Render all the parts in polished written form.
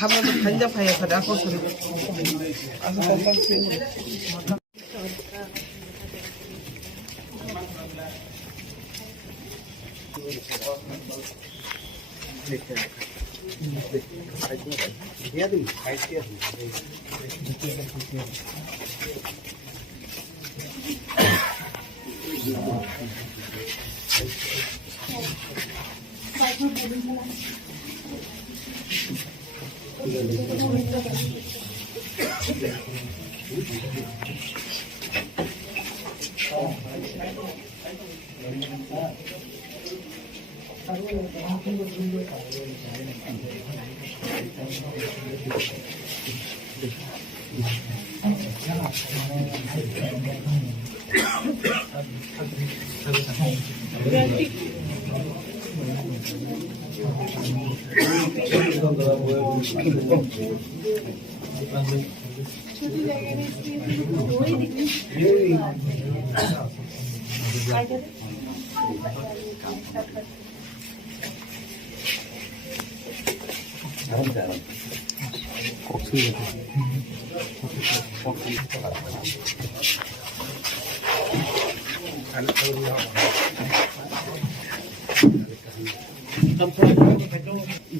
한번더 간접하여 가라고 소리.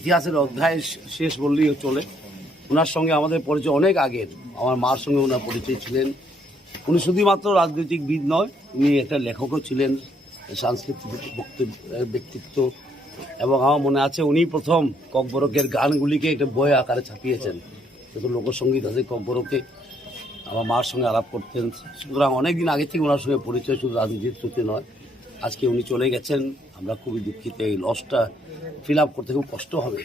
ইতিহাসের অধ্যায় শেষ বললেই চলে। ওনার সঙ্গে আমাদের পরিচয় অনেক আগের। আমার মার সঙ্গে ওনার পরিচয় ছিলেন। উনি শুধুমাত্র রাজনৈতিকবিদ নয়, উনি একটা লেখকও ছিলেন, সাংস্কৃতিক ব্যক্তিত্ব। এবং আমার মনে আছে উনি প্রথম ককবরকের গানগুলিকে একটা বই আকারে ছাপিয়েছেন। যত লোকসঙ্গীত আছে ককবরকে আমার মার সঙ্গে আলাপ করতেন। সুতরাং অনেকদিন আগে থেকে ওনার সঙ্গে পরিচয়, শুধু রাজনীতির থ্রুতে নয়। আজকে উনি চলে গেছেন, আমরা খুবই দুঃখিত। এই লসটা ফিল আপ করতে খুব কষ্ট হবে।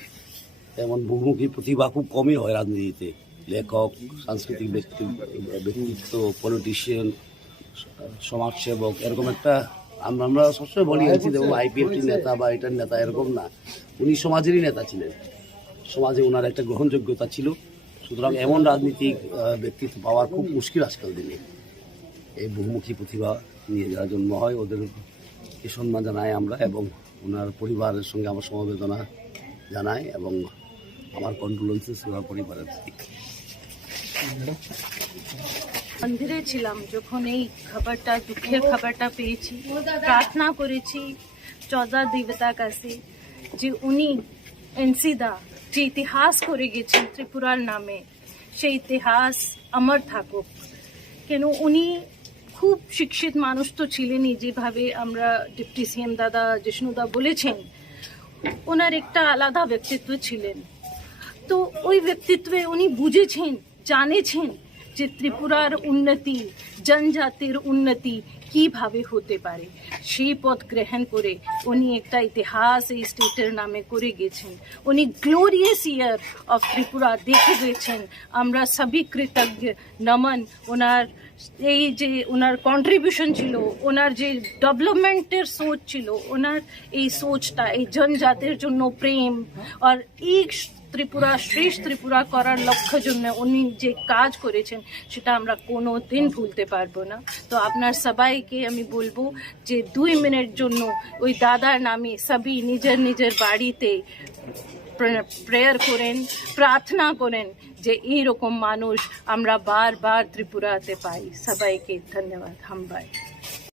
তেমন বহুমুখী প্রতিভা খুব কমই হয় রাজনীতিতে। লেখক, সাংস্কৃতিক ব্যক্তিত্ব, পলিটিশিয়ান, সমাজসেবক, এরকম একটা আমরা সবসময় বলি যেমন আইপিএফটির নেতা বা এটার নেতা, এরকম না। উনি সমাজেরই নেতা ছিলেন। সমাজে ওনার একটা গ্রহণযোগ্যতা ছিল। সুতরাং এমন রাজনীতিক ব্যক্তিত্ব পাওয়ার খুব মুশকিল আজকাল দিনে। এই বহুমুখী প্রতিভা নিয়ে যারা জন্ম হয় ওদেরকে সম্মান জানাই আমরা, এবং ওনার পরিবারের সঙ্গে আমার সমবেদনা জানাই, এবং আমার কন্ডোলেন্সেস ওনার পরিবারের। মন্দিরে ছিলাম যখন এই খবরটা, দুঃখের খবরটা পেয়েছি। প্রার্থনা করেছি 14 দেবতার কাছে যে উনি এনসিদা যে ইতিহাস করে গেছেন ত্রিপুরার নামে, সেই ইতিহাস অমর থাকুক। কেন উনি খুব শিক্ষিত মানুষ তো ছিলেনই, যেভাবে আমরা ডিপটি সিএম দাদা জিষ্ণুদা বলেছেন। ওনার একটা আলাদা ব্যক্তিত্ব ছিলেন। তো ওই ব্যক্তিত্বে উনি বুঝেছেন, জানেছেন যে ত্রিপুরার উন্নতি, জনজাতির উন্নতি কিভাবে হতে পারে। সেই পথ গ্রহণ করে উনি একটা ইতিহাস এই স্টেটের নামে করে গেছেন। উনি গ্লোরিয়াস ইয়ার অফ ত্রিপুরা দেখে গেছেন। আমরা সবই কৃতজ্ঞ, নমন। ওনার এই যে ওনার কন্ট্রিবিউশন ছিল, ওনার যে ডেভেলপমেন্টের সোচ ছিল, ওনার এই সোচটা, এই জনজাতির জন্য প্রেম আর এই ত্রিপুরা, শ্রেষ্ঠ ত্রিপুরা করার লক্ষ্যের জন্য উনি যে কাজ করেছেন সেটা আমরা কোনো দিন ভুলতে পারবো না। তো আপনার সবাইকে আমি বলবো যে 2 মিনিট জন্য ওই দাদার নামে সবই নিজের নিজের বাড়িতে প্রেয়ার করেন, প্রার্থনা করেন যে এইরকম মানুষ আমরা বারবার ত্রিপুরাতে পাই। সবাইকে ধন্যবাদ। হামবাই।